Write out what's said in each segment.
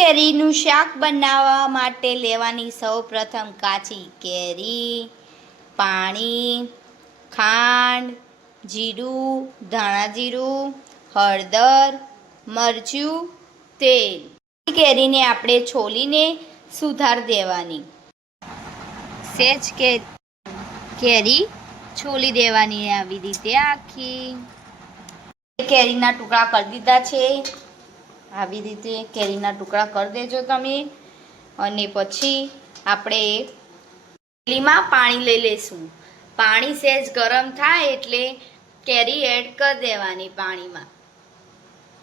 કેરીનું શાક બનાવવા માટે લેવાની સૌપ્રથમ કાચી કેરી, પાણી, ખાંડ, જીરું, ધાણા જીરું, હળદર, મરચું, તેલ. કેરીને આપણે છોલીને સુધાર દેવાની. સેજ કેરી છોલી દેવાની આવી રીતે આખી. કેરીના ટુકડા કરી દીધા છે. આવી રીતે કેરીના ટુકડા કરી દેજો તમે. અને પછી આપણે કેરીમાં પાણી લઈ લઈશું. પાણી સહેજ ગરમ થાય એટલે કેરી એડ કરી દેવાની પાણીમાં.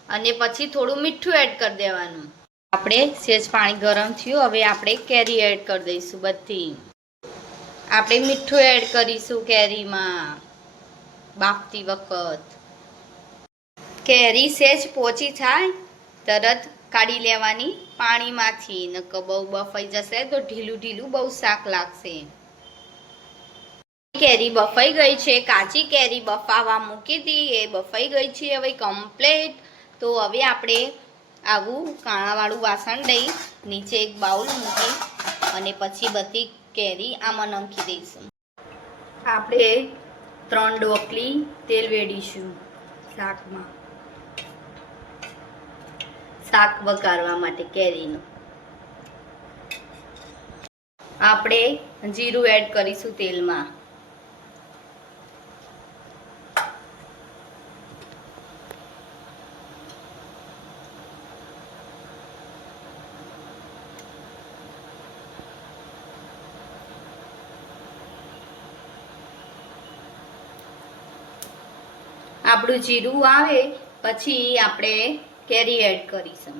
અને પછી થોડું મીઠું એડ કરી દેવાનું. આપણે સહેજ પાણી ગરમ થયું, હવે આપણે કેરી એડ કરી દઈશું બધી. આપણે મીઠું એડ કરીશું કેરીમાં બાફતી વખત. કેરી સહેજ પોચી થાય તરત કાઢી લેવાની પાણીમાંથી. નકર બહુ બફાઈ જશે તો ઢીલું ઢીલું બહુ શાક લાગશે. કેરી બફાઈ ગઈ છે. કાચી કેરી બફાવા મૂકી હતી એ બફાઈ ગઈ છે હવે કમ્પ્લીટ. તો હવે આપણે આવું કાણાવાળું વાસણ લઈ નીચે એક બાઉલ મૂકી અને પછી બધી કેરી આમાં નાખી દઈશું. આપણે 3 ડોકલી તેલ વેડીશું શાકમાં, શાક વઘારવા માટે કેરીનું. આપણે જીરું એડ કરીશું તેલમાં. આપણું જીરું આવે પછી આપણે કેરી એડ કરીશું.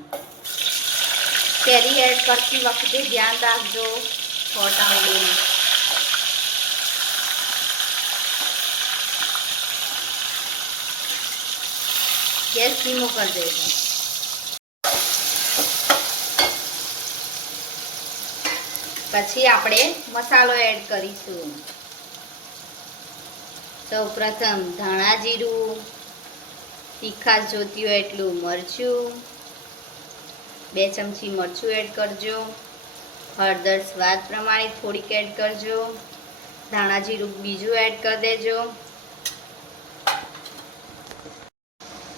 કેરી એડ કરતી વખતે ધ્યાન રાખજો ફોટાવડું. ગેસ ધીમો કરી દેજો. પછી આપણે મસાલો એડ કરીશું. સૌપ્રથમ ધાણા જીરું, તીખાશ જોતી હોય એટલું મરચું, 2 ચમચી મરચું એડ કરજો. હળદર સ્વાદ પ્રમાણે થોડીક એડ કરજો. ધાણા જીરું બીજું એડ કરી દેજો.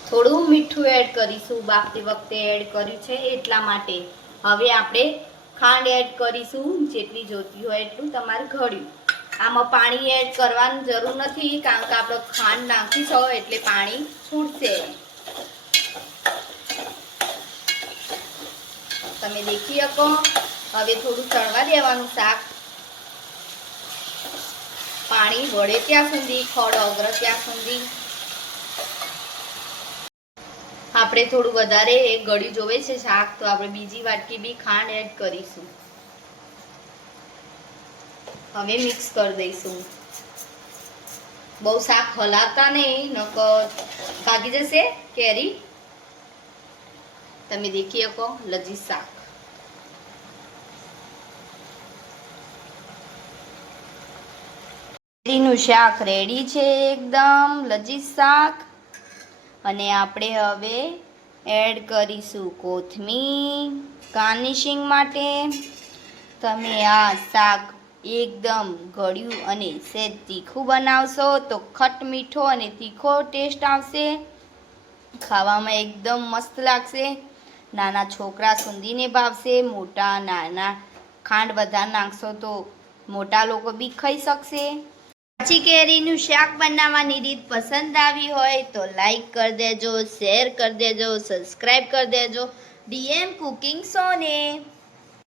થોડું મીઠું એડ કરીશું, બાફતી વખતે એડ કર્યું છે એટલા માટે. હવે આપણે ખાંડ એડ કરીશું, જેટલી જોતી હોય એટલું તમારે ઘડ્યું. આમાં પાણી એડ કરવાની જરૂર નથી કારણ કે આપણે ખાંડ નાખીશું એટલે પાણી છૂટશે. તમે દેખી શકો. હવે થોડું ચડવા દેવાનું શાક. પાણી વળે ત્યાં સુધી, ખડ ઓગળે ત્યાં સુધી. આપણે થોડું વધારે ગળ્યું જોવે છે શાક તો આપણે બીજી વાટકી બી ખાંડ એડ કરીશું. હવે મિક્સ કરી દઈશું. બહુ શાક હલાવતા નહીં નકર ભાગી જશે કેરી. તમે દેખી શકો લજીજ શાક. કેરીનું શાક રેડી છે, એકદમ લજીજ શાક. અને આપણે હવે એડ કરીશું કોથમીર ગાર્નિશિંગ માટે. તમે આ શાક એકદમ ગળ્યું અને સહેજ તીખું બનાવશો તો ખટ મીઠો અને તીખો ટેસ્ટ આવશે. ખાવામાં એકદમ મસ્ત લાગશે. નાના છોકરા સુંધીને ભાવશે. મોટા નાના ખાંડ વધારે નાખશો તો મોટા લોકો બી ખાઈ શકશે. કાચી કેરીનું શાક બનાવવાની રીત પસંદ આવી હોય તો લાઈક કરી દેજો, શેર કરી દેજો, સબસ્ક્રાઈબ કરી દેજો. DM cooking શોને.